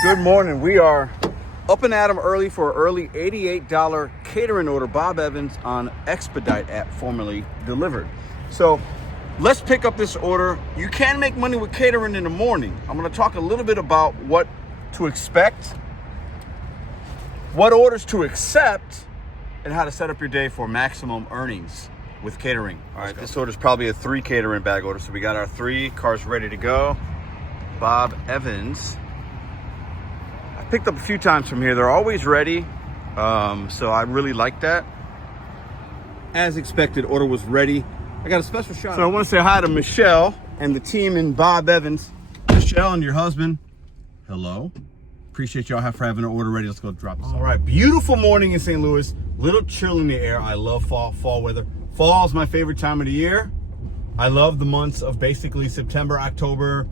Good morning. We are up and at 'em early for an early $88 catering order. Bob Evans on Expedite app, formerly Delivered. So let's pick up this order. You can make money with catering in the morning. I'm going to talk a little bit about what to expect, what orders to accept, and how to set up your day for maximum earnings with catering. All right, this order is probably a 3 catering bag order. So we got our 3 cars ready to go. Bob Evans. Picked up a few times from here. They're always ready, so I really like that. As expected, order was ready. I got a special shot. So I want to say hi to Michelle and the team in Bob Evans. Michelle and your husband, hello. Appreciate y'all for having an order ready. Let's go drop this. All right, beautiful morning in St. Louis. Little chill in the air. I love fall weather. Fall is my favorite time of the year. I love the months of basically September, October,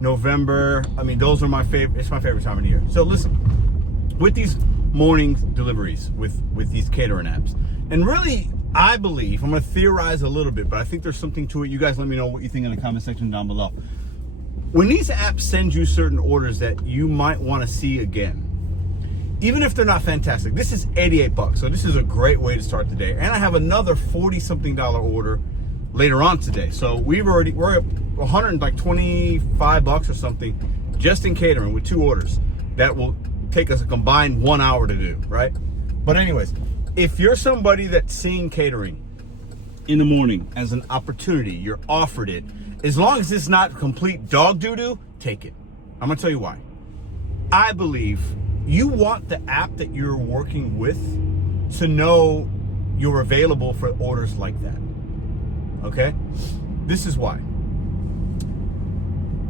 November. I mean, those are my favorite. It's my favorite time of the year. So listen, with these morning deliveries, with these catering apps, and really, I believe, I'm going to theorize a little bit, but I think there's something to it. You guys let me know what you think in the comment section down below. When these apps send you certain orders that you might want to see again, even if they're not fantastic, this is $88, so this is a great way to start the day. And I have another $40-something order later on today. So we're at $125 or something just in catering with 2 orders. That will take us a combined 1 hour to do, right? But anyways, if you're somebody that's seeing catering in the morning as an opportunity, you're offered it, as long as it's not complete dog doo-doo, take it. I'm gonna tell you why. I believe you want the app that you're working with to know you're available for orders like that. Okay, this is why.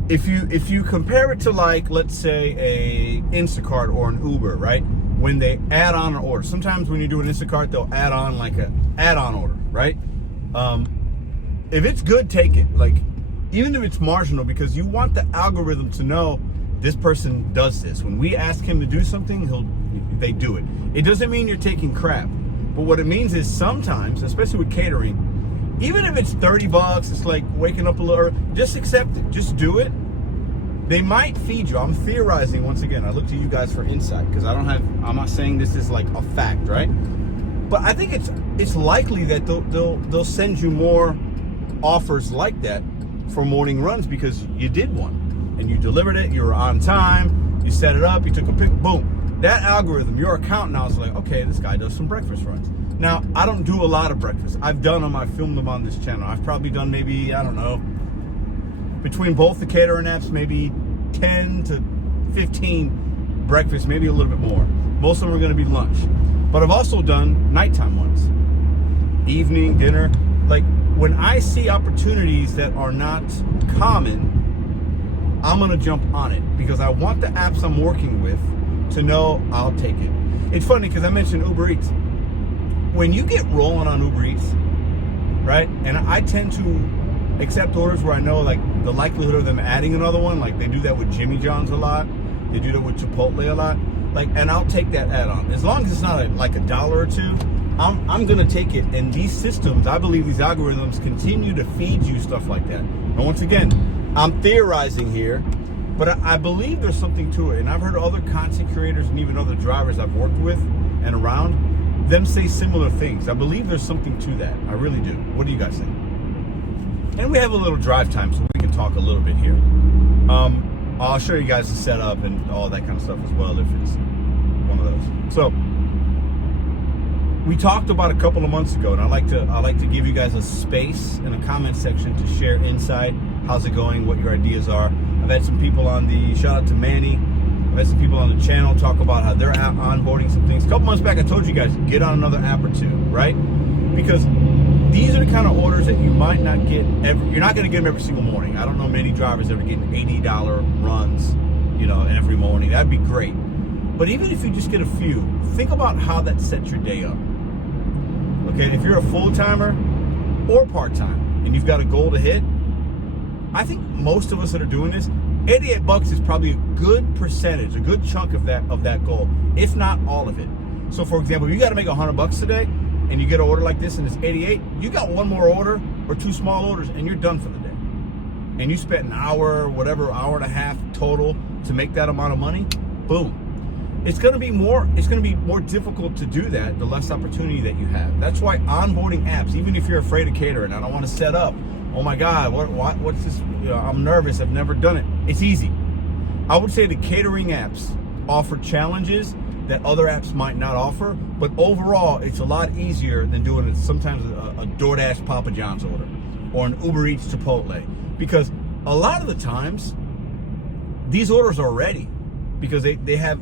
If you compare it to, like, let's say a Instacart or an Uber, right? When they add on an order, sometimes when you do an Instacart, they'll add on like a add-on order, right? If it's good, take it. Like, even if it's marginal, because you want the algorithm to know this person does this. When we ask him to do something, they do it. It doesn't mean you're taking crap, but what it means is sometimes, especially with catering, even if it's $30, it's like waking up a little early, just accept it, just do it. They might feed you. I'm theorizing once again. I look to you guys for insight, because I'm not saying this is like a fact, right? But I think it's likely that they'll send you more offers like that for morning runs, because you did one and you delivered it, you were on time, you set it up, you took a pic, boom. That algorithm, your account now is like, okay, this guy does some breakfast runs. Now, I don't do a lot of breakfast. I filmed them on this channel. I've probably done maybe, I don't know, between both the catering apps, maybe 10 to 15 breakfasts, maybe a little bit more. Most of them are gonna be lunch. But I've also done nighttime ones, evening, dinner. Like, when I see opportunities that are not common, I'm gonna jump on it, because I want the apps I'm working with to know I'll take it. It's funny, because I mentioned Uber Eats. When you get rolling on Uber Eats, right, and I tend to accept orders where I know, like, the likelihood of them adding another one, like they do that with Jimmy John's a lot, they do that with Chipotle a lot, like, and I'll take that add-on. As long as it's not like $1 or $2, I'm gonna take it. And these systems, I believe these algorithms continue to feed you stuff like that. And once again, I'm theorizing here, but I believe there's something to it. And I've heard other content creators and even other drivers I've worked with and around them say similar things. I believe there's something to that. I really do. What do you guys think? And we have a little drive time, so we can talk a little bit here. I'll show you guys the setup and all that kind of stuff as well, if it's one of those. So we talked about a couple of months ago, and I like to give you guys a space in the comment section to share insight. How's it going? What your ideas are? I've had some people on the, shout out to Manny. I've had some people on the channel talk about how they're onboarding some things. A couple months back, I told you guys, get on another app or 2, right? Because these are the kind of orders that you might not get you're not going to get them every single morning. I don't know many drivers that are getting $80 runs, every morning. That'd be great. But even if you just get a few, think about how that sets your day up. Okay, if you're a full-timer or part-time and you've got a goal to hit, I think most of us that are doing this, $88 is probably a good percentage, a good chunk of that goal, if not all of it. So for example, if you got to make $100 today and you get an order like this and it's 88, you got one more order or 2 small orders and you're done for the day. And you spent an hour, whatever, hour and a half total to make that amount of money. boom. It's going to be more difficult to do that the less opportunity that you have. That's why onboarding apps, even if you're afraid of catering, I don't want to set up, oh my God, what's this? I'm nervous, I've never done it. It's easy. I would say the catering apps offer challenges that other apps might not offer, but overall, it's a lot easier than doing sometimes a DoorDash Papa John's order or an Uber Eats Chipotle, because a lot of the times these orders are ready because they have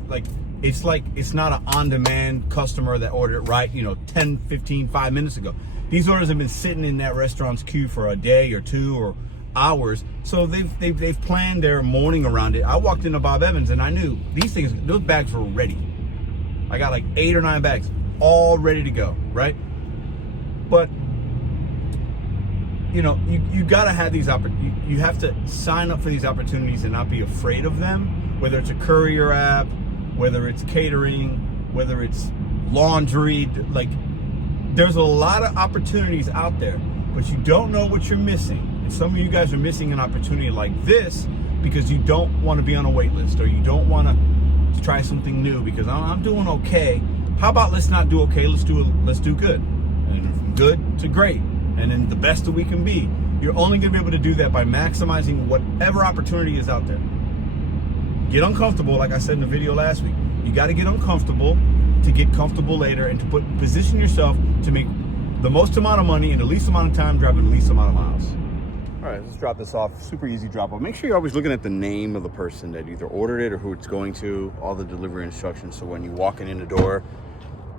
it's not an on-demand customer that ordered it right 10, 15, 5 minutes ago. These orders have been sitting in that restaurant's queue for a day or two or hours, so they've planned their morning around it. I walked into Bob Evans and I knew those bags were ready. I got like 8 or 9 bags all ready to go, right? But you gotta have these you have to sign up for these opportunities and not be afraid of them, whether it's a courier app, whether it's catering, whether it's laundry. Like, there's a lot of opportunities out there, but you don't know what you're missing. And some of you guys are missing an opportunity like this because you don't want to be on a wait list, or you don't want to try something new because I'm doing okay. How about let's not do okay, let's do good. And from good to great, and then the best that we can be. You're only going to be able to do that by maximizing whatever opportunity is out there. Get uncomfortable, like I said in the video last week. You got to get uncomfortable to get comfortable later, and to position yourself to make the most amount of money in the least amount of time, driving the least amount of miles. All right, let's drop this off. Super easy drop off. Make sure you're always looking at the name of the person that either ordered it or who it's going to, all the delivery instructions. So when you're walking in the door,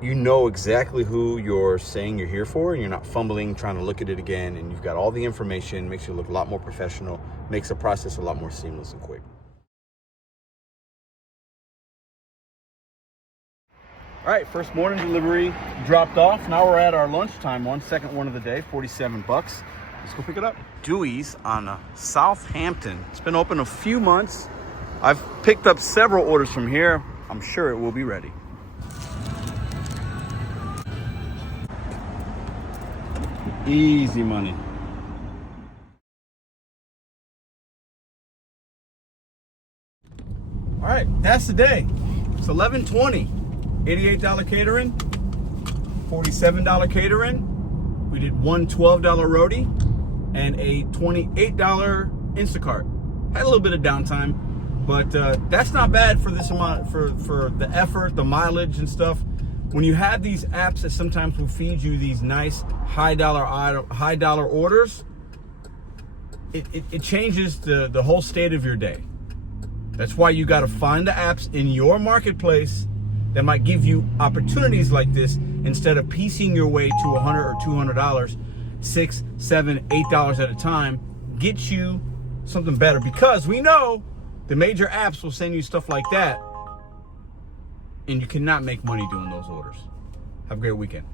you know exactly who you're saying you're here for, and you're not fumbling, trying to look at it again, and you've got all the information. Makes you look a lot more professional, makes the process a lot more seamless and quick. All right, first morning delivery dropped off. Now we're at our lunchtime one, second one of the day, 47 bucks. Let's go pick it up. Dewey's on Southampton. It's been open a few months. I've picked up several orders from here. I'm sure it will be ready. Easy money. All right, that's the day. It's 11:20. $88 catering, $47 catering. We did one $12 roadie and a $28 Instacart. Had a little bit of downtime, but that's not bad for this amount, for the effort, the mileage and stuff. When you have these apps that sometimes will feed you these nice high dollar orders, it changes the whole state of your day. That's why you got to find the apps in your marketplace that might give you opportunities like this, instead of piecing your way to $100 or $200, $6, $7, $8 at a time. Get you something better, because we know the major apps will send you stuff like that, and you cannot make money doing those orders. Have a great weekend.